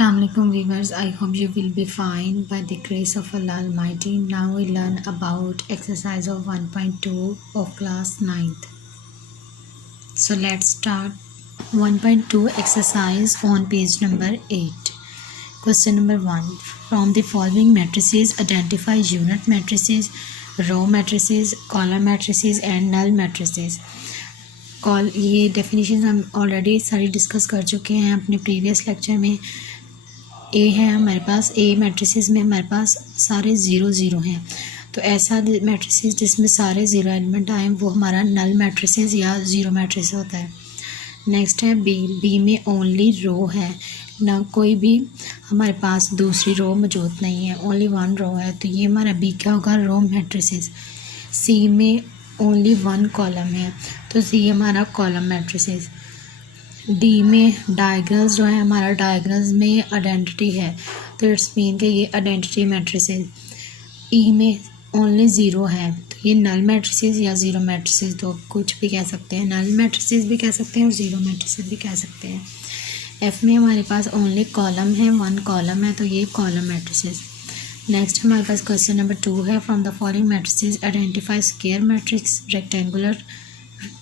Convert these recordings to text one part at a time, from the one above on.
Assalamu alaikum viewers, I hope you will be fine by the grace of Allah Almighty. Now we learn about exercise of 1.2 of class 9th. So let's start 1.2 exercise on page number 8. Question number 1. From the following matrices, identify unit matrices, row matrices, column matrices and null matrices. ये definition हम already सारी discuss कर चुके हैं अपने previous lecture में. ए है हमारे पास, ए मैट्रिसेस में हमारे पास सारे ज़ीरो ज़ीरो हैं, तो ऐसा मैट्रिसेस जिसमें सारे ज़ीरो एलिमेंट आए वो हमारा नल मैट्रिसेस या ज़ीरो मैट्रिस होता है. नेक्स्ट है बी. बी में ओनली रो है, ना कोई भी हमारे पास दूसरी रो मौजूद नहीं है, ओनली वन रो है, तो ये हमारा बी क्या होगा, रो मैट्रिसेस. सी में ओनली वन कॉलम है, तो सी हमारा कॉलम मैट्रिसेस. डी में डायगोनल्स जो है हमारा डायगोनल्स में आइडेंटिटी है, तो इट्स मीन कि ये आइडेंटिटी मैट्रिसेस. ई में ओनली ज़ीरो है, तो ये नल मैट्रिसेस या ज़ीरो मैट्रिसेस, तो कुछ भी कह सकते हैं, नल मैट्रिसेस भी कह सकते हैं और ज़ीरो मैट्रिसेस भी कह सकते हैं. एफ में हमारे पास ओनली कॉलम है, वन कॉलम है, तो ये कॉलम मैट्रिसेस. नेक्स्ट हमारे पास क्वेश्चन नंबर 2 है. From the following matrices identify square matrix, rectangular,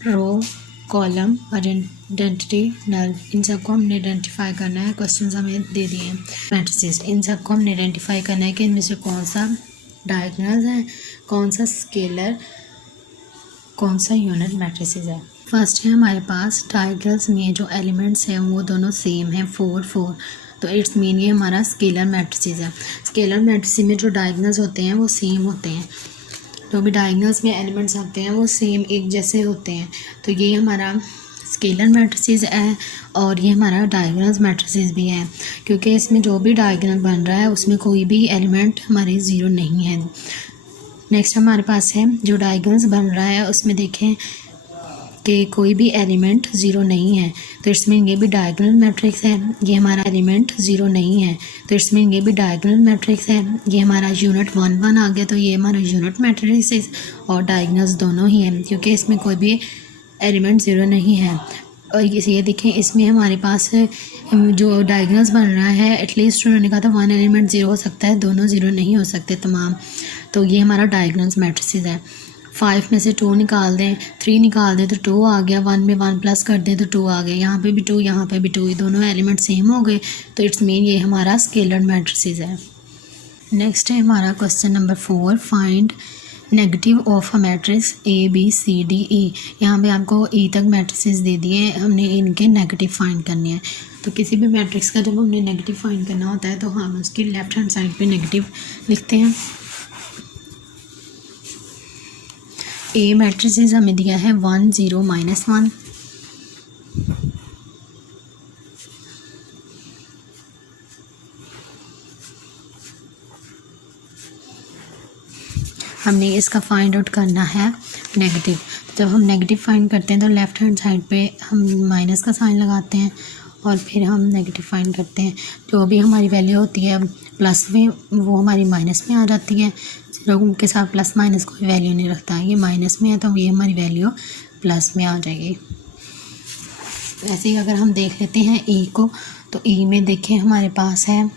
row, column, identity, null. इन सबको हमने आइडेंटिफाई करना है. क्वेश्चन हमें दे दिए हैं मैट्रिसेस, इन सबको हमने आइडेंटिफाई करना है कि इनमें से कौन सा डायगोनल है, कौन सा स्केलर, कौन सा यूनिट मैट्रिसेस है. फर्स्ट है हमारे पास डायगोनल्स में जो एलिमेंट्स हैं वो दोनों सेम हैं, 4 4, तो इट्स मीन ये हमारा स्केलर मैट्रिसेस है. स्केलर मैट्रिसेस में जो डायगोनल्स होते हैं वो सेम होते हैं, जो भी डायगोनल्स में एलिमेंट्स आते हैं वो सेम एक जैसे होते हैं, तो ये हमारा स्केलर मैट्रिसेस है और ये हमारा डायगोनल्स मैट्रिसेस भी है, क्योंकि इसमें जो भी डायगोनल बन रहा है उसमें कोई भी एलिमेंट हमारे ज़ीरो नहीं है. नेक्स्ट हमारे पास है जो डायगोनल्स बन रहा है उसमें देखें कि कोई भी एलिमेंट ज़ीरो नहीं है, तो इट्स मीन ये भी डायगोनल मैट्रिक्स है. ये हमारा एलिमेंट ज़ीरो नहीं है, तो इट्स मीन ये भी डायगोनल मैट्रिक्स है. ये हमारा यूनिट 1 1 आ गया, तो ये हमारा यूनिट मैट्रिक्स और डायगोनल्स दोनों ही हैं, क्योंकि इसमें कोई भी एलिमेंट ज़ीरो नहीं है. और ये देखें इसमें हमारे पास जो डायगोनल्स बन रहा है एटलीस्ट उन्होंने कहा था 1 एलिमेंट ज़ीरो हो सकता है, दोनों ज़ीरो नहीं हो सकते तमाम, तो ये हमारा डायगोनल्स मैट्रिसेस है. 5 में से 2 निकाल दें, 3 निकाल दें तो 2 आ गया, 1 में 1 प्लस कर दें तो 2 आ गया, यहाँ पे भी 2 यहाँ पे भी 2, ये दोनों एलिमेंट सेम हो गए, तो इट्स मीन ये हमारा स्केलर मैट्रिसेस है. नेक्स्ट है हमारा question number 4. Find negative of a matrix A B C D E. यहाँ पे आपको ई तक मैट्रिसेस दे दिए, हमने इनके नेगेटिव फाइंड करने हैं. तो किसी भी मैट्रिक्स का जब हमने नेगेटिव फाइंड करना होता है तो हम उसकी लेफ्ट हैंड साइड पे नेगेटिव लिखते हैं. ए मैट्रिसेस हमें दिया है 1 0 -1. हमने इसका फाइंड आउट करना है नेगेटिव. जब हम नेगेटिव फाइंड करते हैं तो लेफ़्ट हैंड साइड पे हम माइनस का साइन लगाते हैं और फिर हम नेगेटिव फाइंड करते हैं. जो भी हमारी वैल्यू होती है प्लस में वो हमारी माइनस में आ जाती है. ज़ीरो के साथ प्लस माइनस कोई वैल्यू नहीं रखता, ये माइनस में है तो ये हमारी वैल्यू प्लस में आ जाएगी. ऐसे ही अगर हम देख लेते हैं ई को, तो ई में देखें हमारे पास है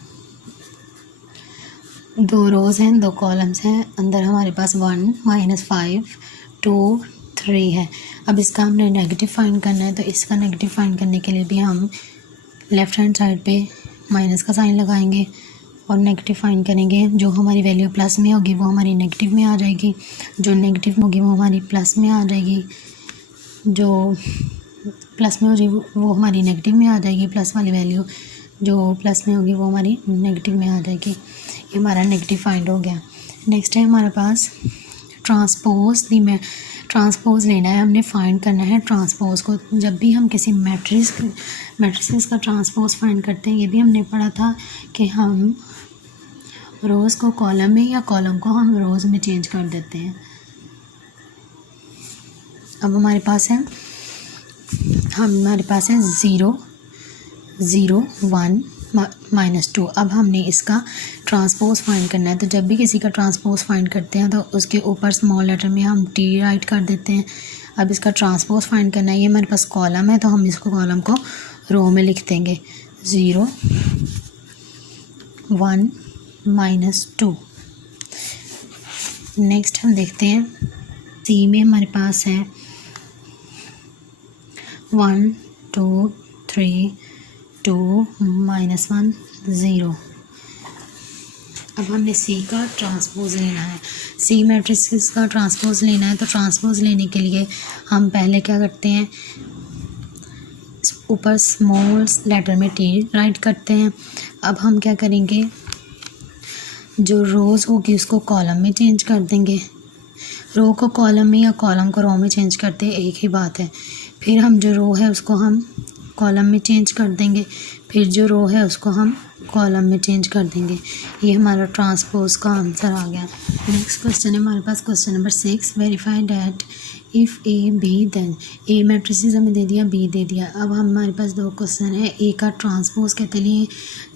2 रोज़ हैं, 2 कॉलम्स हैं, अंदर हमारे पास 1 -5 2 3 है. अब इसका हमने नेगेटिव फाइंड करना है, तो इसका नेगेटिव फाइंड करने के लिए भी हम लेफ़्ट हैंड साइड पे माइनस का साइन लगाएंगे और नेगेटिव फाइंड करेंगे. जो हमारी वैल्यू प्लस में होगी वो हमारी नेगेटिव में आ जाएगी, जो नेगेटिव होगी वो हमारी प्लस में आ जाएगी, जो प्लस में होगी वो हमारी नेगेटिव में आ जाएगी. प्लस वाली वैल्यू जो प्लस में होगी वो हमारी नेगेटिव में आ जाएगी. ये हमारा नेगेटिव फाइंड हो गया. नेक्स्ट है हमारे पास ट्रांसपोज दी. में ट्रांसपोज लेना है, हमने फाइंड करना है ट्रांसपोज को. जब भी हम किसी मैट्रिसेस का ट्रांसपोज फाइंड करते हैं, ये भी हमने पढ़ा था कि हम रोज़ को कॉलम में या कॉलम को हम रोज़ में चेंज कर देते हैं. अब हमारे पास है 0 0 1 -2. अब हमने इसका ट्रांसपोज फाइंड करना है, तो जब भी किसी का ट्रांसपोज फाइंड करते हैं तो उसके ऊपर स्मॉल लेटर में हम टी राइट कर देते हैं. अब इसका ट्रांसपोज फाइंड करना है, ये हमारे पास कॉलम है तो हम इसको कॉलम को रो में लिख देंगे. 0 1 माइनस 2। नेक्स्ट हम देखते हैं सी में हमारे पास है 1 2 3 2 माइनस 1 0। अब हमने सी का ट्रांसपोज लेना है, सी मैट्रिक्स का ट्रांसपोज लेना है। तो ट्रांसपोज लेने के लिए हम पहले क्या करते हैं, ऊपर स्मॉल लेटर में टी राइट करते हैं। अब हम क्या करेंगे, जो रोज़ होगी उसको कॉलम में चेंज कर देंगे। रो को कॉलम में या कॉलम को रो में चेंज करते हैं, एक ही बात है। फिर हम जो रो है उसको हम कॉलम में चेंज कर देंगे, फिर जो रो है उसको हम कॉलम में चेंज कर देंगे। ये हमारा ट्रांसपोज का आंसर आ गया। नेक्स्ट क्वेश्चन है हमारे पास question number 6, verify that if A B then. A matrices हमें दे दिया, बी दे दिया। अब हमारे पास दो क्वेश्चन है, ए का ट्रांसपोज कहते लिए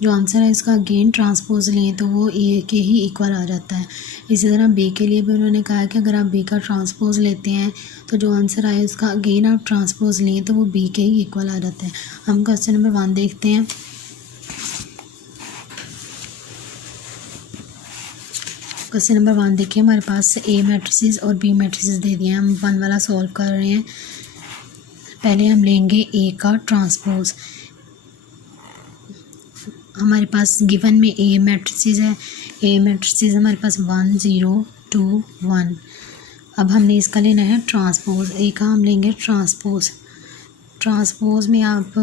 जो आंसर है इसका अगेन ट्रांसपोज लें तो वो ए के ही इक्वल आ जाता है। इसी तरह बी के लिए भी उन्होंने कहा है कि अगर आप बी का ट्रांसपोज लेते हैं तो जो आंसर आए उसका अगेन आप ट्रांसपोज लें तो वो बी के ही इक्वल आ जाता है। हम क्वेश्चन नंबर 1 देखते हैं। क्वेश्चन नंबर 1 देखिए, हमारे पास ए मैट्रिसेस और बी मैट्रिसेस दे दिए हैं। हम 1 वाला सॉल्व कर रहे हैं। पहले हम लेंगे ए का ट्रांसपोज। हमारे पास गिवन में ए मैट्रिसेस है, ए मैट्रिसेस हमारे पास 1 0 2 1। अब हमने इसका लेना है ट्रांसपोज। ए का हम लेंगे ट्रांसपोज। ट्रांसपोज में आप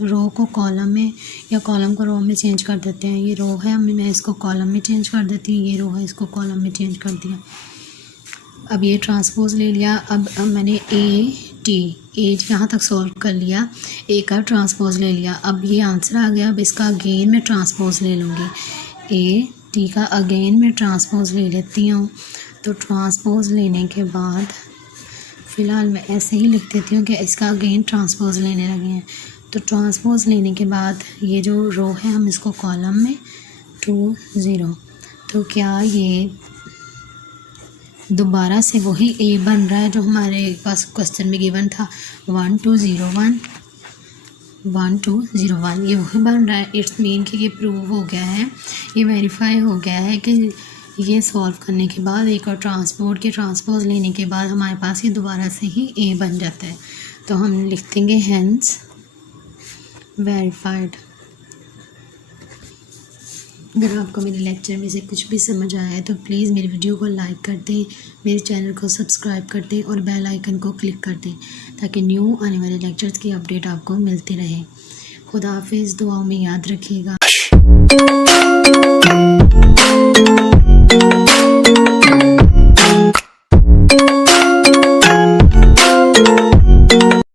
रो को कॉलम में या कॉलम को रो में चेंज कर देते हैं। ये रो है, मैं इसको कॉलम में चेंज कर देती हूँ, ये रो है इसको कॉलम में चेंज कर दिया। अब ये ट्रांसपोज ले लिया। अब मैंने ए यहाँ तक सॉल्व कर लिया, ए का ट्रांसपोज ले लिया। अब ये आंसर आ गया। अब इसका अगेन मैं ट्रांसपोज ले लूँगी, ए टी का अगेन मैं ट्रांसपोज ले लेती हूँ। तो ट्रांसपोज लेने के बाद फ़िलहाल मैं ऐसे ही लिख देती हूँ कि इसका अगेन ट्रांसपोज लेने लगे हैं। तो ट्रांसपोज लेने के बाद ये जो रो है हम इसको कॉलम में 2 0। तो क्या ये दोबारा से वही ए बन रहा है जो हमारे पास क्वेश्चन में गिवन था, 1 2 0 1 1 2 0 1। ये वही बन रहा है। इट्स मीन कि ये प्रूव हो गया है, ये वेरीफाई हो गया है कि ये सॉल्व करने के बाद एक और ट्रांसपोज लेने के बाद हमारे पास ये दोबारा से ही ए बन जाता है। तो हम लिख देंगे हेंस वेरीफाइड। अगर आपको मेरे लेक्चर में से कुछ भी समझ आया है तो प्लीज़ मेरी वीडियो को लाइक कर दें, मेरे चैनल को सब्सक्राइब कर दें और बेल आइकन को क्लिक कर दें ताकि न्यू आने वाले लेक्चर्स की अपडेट आपको मिलती रहे। खुदा हाफिज़, दुआओं में याद रखिएगा।